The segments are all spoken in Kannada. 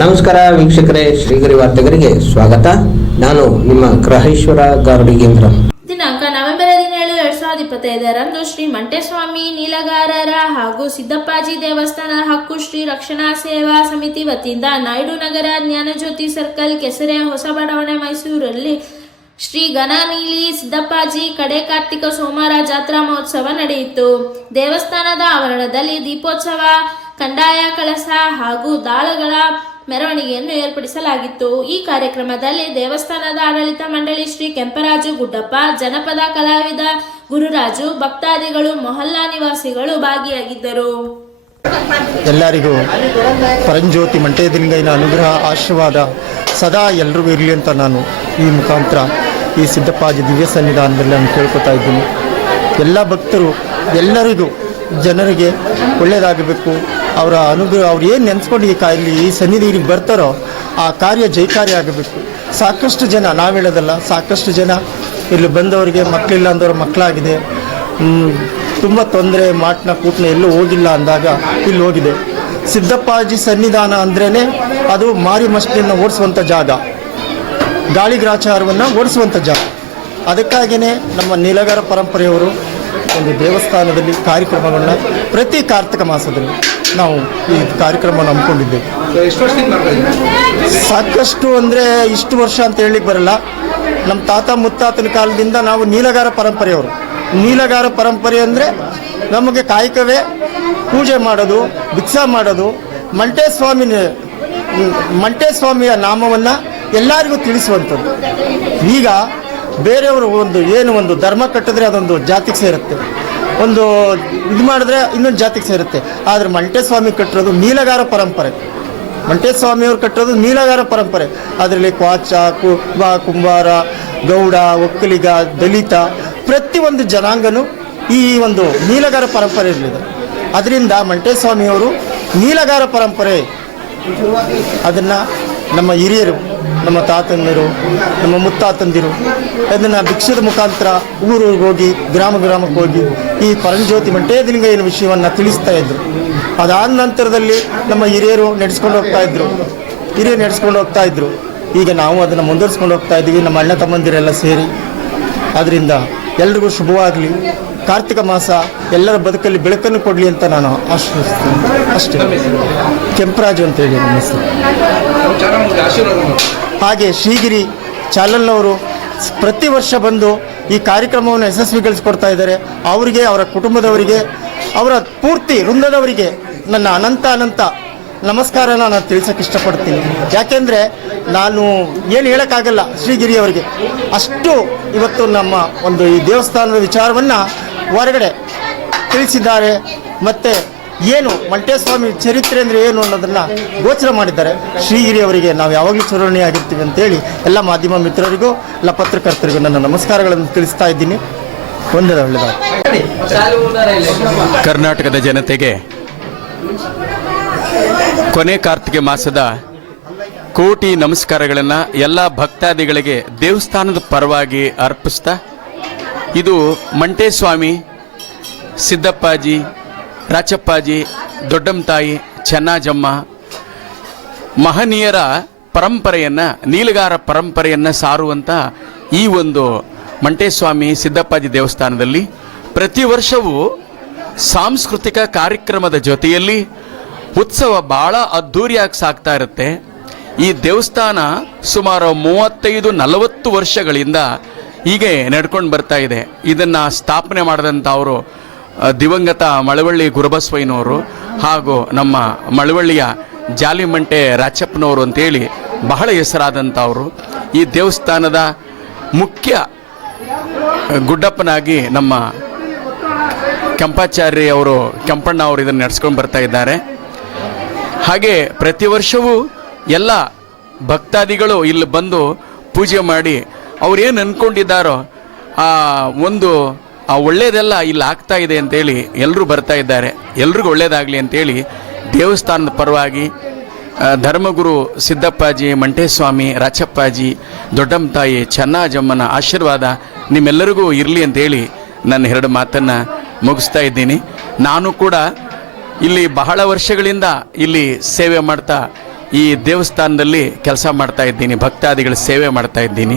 ನಮಸ್ಕಾರ ವೀಕ್ಷಕರೇ, ಶ್ರೀಗರಿ ವಾರ್ತೆಗರಿಗೆ ಸ್ವಾಗತ. ನಾನು ನಿಮ್ಮ ಗ್ರಹೇಶ್ವರ ಗಾರುಡಿಗೇಂದ್ರ ದಿನಾಂಕ ನವೆಂಬರ್ ಹದಿನೇಳು, ಎರಡ್ ಸಾವಿರದ ಇಪ್ಪತ್ತೈದರಂದು ಶ್ರೀ ಮಂಟೇಸ್ವಾಮಿ ನೀಲಗಾರರ ಹಾಗೂ ಸಿದ್ದಪ್ಪಾಜಿ ದೇವಸ್ಥಾನ ಹಕ್ಕು ಶ್ರೀ ರಕ್ಷಣಾ ಸೇವಾ ಸಮಿತಿ ವತಿಯಿಂದ ನಾಯ್ಡು ನಗರ ಜ್ಞಾನಜ್ಯೋತಿ ಸರ್ಕಲ್ ಕೆಸರೆ ಹೊಸ ಬಡಾವಣೆ ಮೈಸೂರಲ್ಲಿ ಶ್ರೀ ಘನನೀಲಿ ಸಿದ್ದಪ್ಪಾಜಿ ಕಡೆ ಕಾರ್ತಿಕ ಸೋಮವಾರ ಜಾತ್ರಾ ಮಹೋತ್ಸವ ನಡೆಯಿತು. ದೇವಸ್ಥಾನದ ಆವರಣದಲ್ಲಿ ದೀಪೋತ್ಸವ ಕಂದಾಯ ಕಳಸ ಹಾಗೂ ದಾಳಗಳ ಮೆರವಣಿಗೆಯನ್ನು ಏರ್ಪಡಿಸಲಾಗಿತ್ತು. ಈ ಕಾರ್ಯಕ್ರಮದಲ್ಲಿ ದೇವಸ್ಥಾನದ ಆಡಳಿತ ಮಂಡಳಿ ಶ್ರೀ ಕೆಂಪರಾಜು ಗುಡ್ಡಪ್ಪ, ಜನಪದ ಕಲಾವಿದ ಗುರುರಾಜು, ಭಕ್ತಾದಿಗಳು, ಮೊಹಲ್ಲಾ ನಿವಾಸಿಗಳು ಭಾಗಿಯಾಗಿದ್ದರು. ಎಲ್ಲರಿಗೂ ಪರಂಜ್ಯೋತಿ ಮಂಟೇದಿಂಗೈನ ಅನುಗ್ರಹ, ಆಶೀರ್ವಾದ ಸದಾ ಎಲ್ಲರಿಗೂ ಇರಲಿ ಅಂತ ನಾನು ಈ ಮುಖಾಂತರ ಈ ಸಿದ್ದಪ್ಪಾಜಿ ದಿವ್ಯ ಸನ್ನಿಧಾನದಲ್ಲಿ ನಾನು ಕೇಳ್ಕೊತಾ ಇದ್ದೀನಿ. ಎಲ್ಲ ಭಕ್ತರು ಎಲ್ಲರಿಗೂ ಜನರಿಗೆ ಒಳ್ಳೆಯದಾಗಬೇಕು. ಅವರ ಅನುಗ್ರಹ, ಅವ್ರು ಏನು ನೆನೆಸ್ಕೊಂಡು ಈ ಕಾಯಿಲೆ ಈ ಸನ್ನಿಧಿಗೆ ಬರ್ತಾರೋ, ಆ ಕಾರ್ಯ ಜೈಕಾರಿ ಆಗಬೇಕು ಸಾಕಷ್ಟು ಜನ, ನಾವು ಹೇಳೋದಲ್ಲ, ಸಾಕಷ್ಟು ಜನ ಇಲ್ಲಿ ಬಂದವರಿಗೆ ಮಕ್ಕಳಿಲ್ಲ ಅಂದವ್ರ ಮಕ್ಕಳಾಗಿದೆ ತುಂಬ ತೊಂದರೆ, ಮಾಟ್ನ ಕೂಟ್ನ ಎಲ್ಲೂ ಹೋಗಿಲ್ಲ ಅಂದಾಗ ಇಲ್ಲಿ ಹೋಗಿದೆ. ಸಿದ್ದಪ್ಪಾಜಿ ಸನ್ನಿಧಾನ ಅಂದ್ರೇ ಅದು ಮಾರಿ ಮಸ್ತಿಯನ್ನು ಓಡಿಸುವಂಥ ಜಾಗ. ಗಾಳಿಗ್ರಾಚಾರವನ್ನು ಓಡಿಸುವಂಥ ಜಾಗ. ಅದಕ್ಕಾಗಿಯೇ ನಮ್ಮ ನೀಲಗಾರ ಪರಂಪರೆಯವರು ಒಂದು ದೇವಸ್ಥಾನದಲ್ಲಿ ಕಾರ್ಯಕ್ರಮಗಳನ್ನ ಪ್ರತಿ ಕಾರ್ತಿಕ ಮಾಸದಲ್ಲಿ ನಾವು ಈ ಕಾರ್ಯಕ್ರಮವನ್ನು ಹಮ್ಮಿಕೊಂಡಿದ್ದೇವೆ. ಸಾಕಷ್ಟು ಅಂದರೆ ಇಷ್ಟು ವರ್ಷ ಅಂತ ಹೇಳಲಿಕ್ಕೆ ಬರಲ್ಲ. ನಮ್ಮ ತಾತ ಮುತ್ತಾತನ ಕಾಲದಿಂದ ನಾವು ನೀಲಗಾರ ಪರಂಪರೆಯವರು. ನೀಲಗಾರ ಪರಂಪರೆ ಅಂದರೆ ನಮಗೆ ಕಾಯಕವೇ ಪೂಜೆ ಮಾಡೋದು ಭಿಕ್ಷಾ ಮಾಡೋದು ಮಂಟೇಸ್ವಾಮಿ ಮಂಟೇಸ್ವಾಮಿಯ ನಾಮವನ್ನು ಎಲ್ಲರಿಗೂ ತಿಳಿಸುವಂಥದ್ದು. ಈಗ ಬೇರೆಯವರು ಒಂದು ಏನು ಒಂದು ಧರ್ಮ ಕಟ್ಟಿದ್ರೆ ಅದೊಂದು ಜಾತಿಗೆ ಸೇರುತ್ತೆ. ಒಂದು ಇದು ಮಾಡಿದ್ರೆ ಇನ್ನೊಂದು ಜಾತಿಗೆ ಸೇರುತ್ತೆ. ಆದರೆ ಮಂಟೇಸ್ವಾಮಿ ಕಟ್ಟಿರೋದು ನೀಲಗಾರ ಪರಂಪರೆ. ಮಂಟೇಸ್ವಾಮಿಯವರು ಕಟ್ಟಿರೋದು ನೀಲಗಾರ ಪರಂಪರೆ. ಅದರಲ್ಲಿ ಕ್ವಾಚ ಕುಂಬ ಕುಂಬಾರ, ಗೌಡ, ಒಕ್ಕಲಿಗ, ದಲಿತ ಪ್ರತಿಯೊಂದು ಜನಾಂಗನೂ ಈ ಒಂದು ನೀಲಗಾರ ಪರಂಪರೆಯಲ್ಲಿದೆ ಅದರಿಂದ ಮಂಟೇಸ್ವಾಮಿಯವರು ನೀಲಗಾರ ಪರಂಪರೆ. ಅದನ್ನು ನಮ್ಮ ಹಿರಿಯರು ನಮ್ಮ ತಾತಂದಿರು, ನಮ್ಮ ಮುತ್ತಾತಂದಿರು, ಅದನ್ನು ಭಿಕ್ಷದ ಮುಖಾಂತರ ಊರೂರಿಗೆ ಹೋಗಿ, ಗ್ರಾಮ ಗ್ರಾಮಕ್ಕೆ ಹೋಗಿ ಈ ಪರಂಜ್ಯೋತಿ ಏನು ವಿಷಯವನ್ನು ತಿಳಿಸ್ತಾ ಇದ್ರು. ಅದಾದ ನಂತರದಲ್ಲಿ ನಮ್ಮ ಹಿರಿಯರು ನಡೆಸ್ಕೊಂಡು ಹೋಗ್ತಾ ಇದ್ರು. ಹಿರಿಯರು ನಡೆಸ್ಕೊಂಡು ಹೋಗ್ತಾ ಇದ್ರು. ಈಗ ನಾವು ಅದನ್ನು ಮುಂದುವರಿಸ್ಕೊಂಡು ಹೋಗ್ತಾ ಇದ್ದೀವಿ, ನಮ್ಮ ಅಣ್ಣ ತಮ್ಮಂದಿರೆಲ್ಲ ಸೇರಿ. ಅದರಿಂದ ಎಲ್ರಿಗೂ ಶುಭವಾಗಲಿ. ಕಾರ್ತಿಕ ಮಾಸ ಎಲ್ಲರ ಬದುಕಲ್ಲಿ ಬೆಳಕನ್ನು ಕೊಡಲಿ ಅಂತ ನಾನು ಆಶೀರ್ವಿಸ್ತೀನಿ ಅಷ್ಟೇ. ಕೆಂಪರಾಜು ಅಂತೇಳಿ ನಮ್ಮ ಹೆಸರು. ಹಾಗೆ ಶ್ರೀಗಿರಿ ಚಾಲಲ್ನವರು ಪ್ರತಿ ವರ್ಷ ಬಂದು ಈ ಕಾರ್ಯಕ್ರಮವನ್ನು ಯಶಸ್ವಿಗೊಳಿಸ್ಕೊಡ್ತಾ ಇದ್ದಾರೆ. ಅವರಿಗೆ, ಅವರ ಕುಟುಂಬದವರಿಗೆ, ಅವರ ಪೂರ್ತಿ ವೃಂದದವರಿಗೆ ನನ್ನ ಅನಂತ ಅನಂತ ನಮಸ್ಕಾರನ ನಾನು ತಿಳಿಸೋಕೆ ಇಷ್ಟಪಡ್ತೀನಿ. ಯಾಕೆಂದರೆ ನಾನು ಏನು ಹೇಳೋಕ್ಕಾಗಲ್ಲ ಶ್ರೀಗಿರಿಯವರಿಗೆ ಅಷ್ಟು ಇವತ್ತು ನಮ್ಮ ಒಂದು ಈ ದೇವಸ್ಥಾನದ ವಿಚಾರವನ್ನು ಹೊರಗಡೆ ತಿಳಿಸಿದ್ದಾರೆ. ಮತ್ತು ಏನು ಮಲ್ಟೇಸ್ವಾಮಿ ಚರಿತ್ರೆ ಅಂದರೆ ಏನು ಅನ್ನೋದನ್ನು ಗೋಚರ ಮಾಡಿದ್ದಾರೆ. ಶ್ರೀಗಿರಿ ಅವರಿಗೆ ನಾವು ಯಾವಾಗಲೂ ಚುನಾವಣೆ ಆಗಿರ್ತೀವಿ ಅಂತೇಳಿ ಎಲ್ಲ ಮಾಧ್ಯಮ ಮಿತ್ರರಿಗೂ, ಎಲ್ಲ ಪತ್ರಕರ್ತರಿಗೂ ನನ್ನ ನಮಸ್ಕಾರಗಳನ್ನು ತಿಳಿಸ್ತಾ ಇದ್ದೀನಿ. ಒಂದೇ ಕರ್ನಾಟಕದ ಜನತೆಗೆ ಕೊನೆ ಕಾರ್ತಿಕ ಮಾಸದ ಕೋಟಿ ನಮಸ್ಕಾರಗಳನ್ನು ಎಲ್ಲ ಭಕ್ತಾದಿಗಳಿಗೆ ದೇವಸ್ಥಾನದ ಪರವಾಗಿ ಅರ್ಪಿಸ್ತಾ, ಇದು ಮಂಟೇಸ್ವಾಮಿ, ಸಿದ್ದಪ್ಪಾಜಿ ರಾಚಪ್ಪಾಜಿ ದೊಡ್ಡಮ್ಮತಾಯಿ ಚೆನ್ನಾಜಮ್ಮ, ಮಹನೀಯರ ಪರಂಪರೆಯನ್ನು, ನೀಲಗಾರ ಪರಂಪರೆಯನ್ನು ಸಾರುವಂಥ ಈ ಒಂದು ಮಂಟೇಸ್ವಾಮಿ ಸಿದ್ದಪ್ಪಾಜಿ ದೇವಸ್ಥಾನದಲ್ಲಿ ಪ್ರತಿ ವರ್ಷವೂ ಸಾಂಸ್ಕೃತಿಕ ಕಾರ್ಯಕ್ರಮದ ಜೊತೆಯಲ್ಲಿ ಉತ್ಸವ ಭಾಳ ಅದ್ಧೂರಿಯಾಗಿ ಸಾಗ್ತಾ ಇರುತ್ತೆ. ಈ ದೇವಸ್ಥಾನ ಸುಮಾರು ಮೂವತ್ತೈದು ನಲವತ್ತು ವರ್ಷಗಳಿಂದ ಹೀಗೆ ನಡ್ಕೊಂಡು ಬರ್ತಾ ಇದೆ. ಇದನ್ನು ಸ್ಥಾಪನೆ ಮಾಡಿದಂಥ ಅವರು ದಿವಂಗತ ಮಳವಳ್ಳಿ ಗುರುಬಸವಯ್ಯನವರು ಹಾಗೂ ನಮ್ಮ ಮಳವಳ್ಳಿಯ ಜಾಲಿಮಂಟೆ ರಾಚಪ್ಪನವರು ಅಂತೇಳಿ ಬಹಳ ಹೆಸರಾದಂಥವರು. ಈ ದೇವಸ್ಥಾನದ ಮುಖ್ಯ ಗುಡ್ಡಪ್ಪನಾಗಿ ನಮ್ಮ ಕೆಂಪಾಚಾರ್ಯ ಅವರು ಕೆಂಪಣ್ಣ ಅವರು ಇದನ್ನು ನಡೆಸ್ಕೊಂಡು ಬರ್ತಾ ಇದ್ದಾರೆ. ಹಾಗೆ ಪ್ರತಿ ವರ್ಷವೂ ಎಲ್ಲ ಭಕ್ತಾದಿಗಳು ಇಲ್ಲಿ ಬಂದು ಪೂಜೆ ಮಾಡಿ ಅವ್ರೇನು ಅಂದ್ಕೊಂಡಿದ್ದಾರೋ ಆ ಒಂದು ಆ ಒಳ್ಳೇದೆಲ್ಲ ಇಲ್ಲಿ ಆಗ್ತಾ ಇದೆ ಅಂತೇಳಿ ಎಲ್ಲರೂ ಬರ್ತಾ ಇದ್ದಾರೆ. ಎಲ್ರಿಗೂ ಒಳ್ಳೇದಾಗಲಿ ಅಂತೇಳಿ ದೇವಸ್ಥಾನದ ಪರವಾಗಿ ಧರ್ಮಗುರು ಸಿದ್ದಪ್ಪಾಜಿ, ಮಂಟೇಸ್ವಾಮಿ, ರಾಚಪ್ಪಾಜಿ ದೊಡ್ಡಮ್ಮ ತಾಯಿ ಚೆನ್ನಾಜಮ್ಮನ ಆಶೀರ್ವಾದ ನಿಮ್ಮೆಲ್ಲರಿಗೂ ಇರಲಿ ಅಂತೇಳಿ ನನ್ನ ಎರಡು ಮಾತನ್ನು ಮುಗಿಸ್ತಾ ಇದ್ದೀನಿ. ನಾನು ಕೂಡ ಇಲ್ಲಿ ಬಹಳ ವರ್ಷಗಳಿಂದ ಇಲ್ಲಿ ಸೇವೆ ಮಾಡ್ತಾ ಈ ದೇವಸ್ಥಾನದಲ್ಲಿ ಕೆಲಸ ಮಾಡ್ತಾ ಇದ್ದೀನಿ. ಭಕ್ತಾದಿಗಳ ಸೇವೆ ಮಾಡ್ತಾ ಇದ್ದೀನಿ.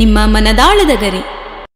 ನಿಮ್ಮ ಮನದಾಳದ ಗರಿ.